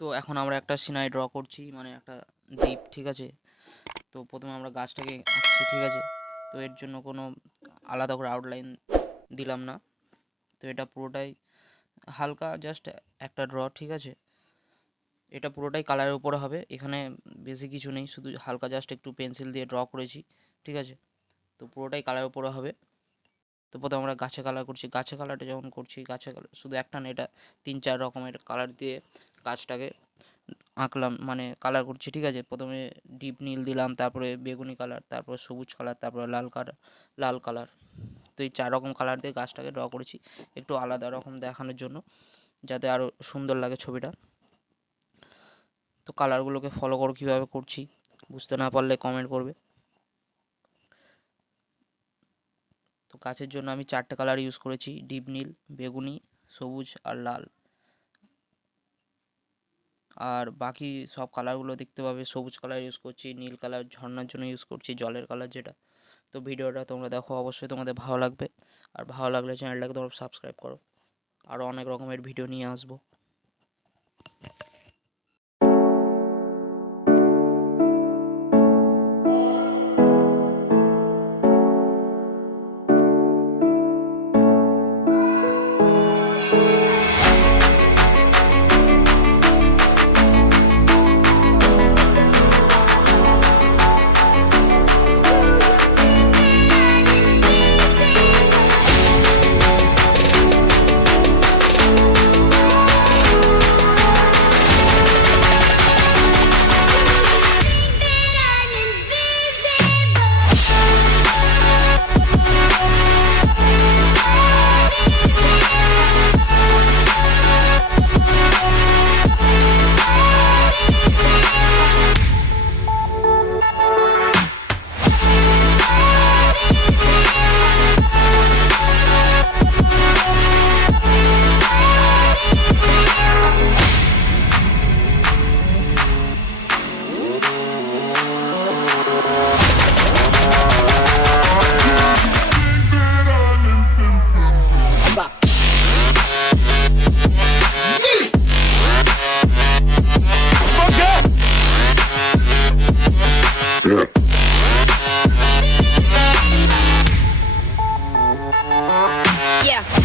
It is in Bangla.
তো এখন আমরা একটা সিনারি ড্র করছি, মানে একটা দ্বীপ, ঠিক আছে। তো প্রথমে আমরা গাছটাকে আঁকছি, ঠিক আছে। তো এর জন্য কোনো আলাদা করে আউটলাইন দিলাম না, তো এটা পুরোটাই হালকা জাস্ট একটা ড্র, ঠিক আছে। এটা পুরোটাই কালারের উপরে হবে, এখানে বেশি কিছু নেই, শুধু হালকা জাস্ট একটু পেন্সিল দিয়ে ড্র করেছি, ঠিক আছে। তো পুরোটাই কালারের উপরে হবে। তো প্রথমে আমরা গাছে কালার করছি, গাছে কালারটা যখন করছি, গাছে কালার শুধু একটা না, এটা 3-4 রকমের কালার দিয়ে গাছটাকে আঁকলাম, মানে কালার করছি, ঠিক আছে। প্রথমে ডিপ নীল দিলাম, তারপরে বেগুনি কালার, তারপর সবুজ কালার, তারপরে লাল কালার। তো এই 4 রকম কালার দিয়ে গাছটাকে ড্র করেছি, একটু আলাদা রকম দেখানোর জন্য, যাতে আরও সুন্দর লাগে ছবিটা। তো কালারগুলোকে ফলো করো, কীভাবে করছি বুঝতে না পারলে কমেন্ট করবে। তো গাছের জন্য আমি 4টে কালার ইউজ করেছি, ডিপ নীল, বেগুনি, সবুজ আর লাল। আর বাকি সব কালারগুলো দেখতে পাবে, সবুজ কালার ইউজ করছি, নীল কালার ঝর্ণার জন্য ইউজ করছি, জলের কালার যেটা। তো ভিডিওটা তোমরা দেখো, অবশ্যই তোমাদের ভালো লাগবে। আর ভালো লাগলে চ্যানেলটাকে তোমরা সাবস্ক্রাইব করো, আরও অনেক রকমের ভিডিও নিয়ে আসবো। Yeah.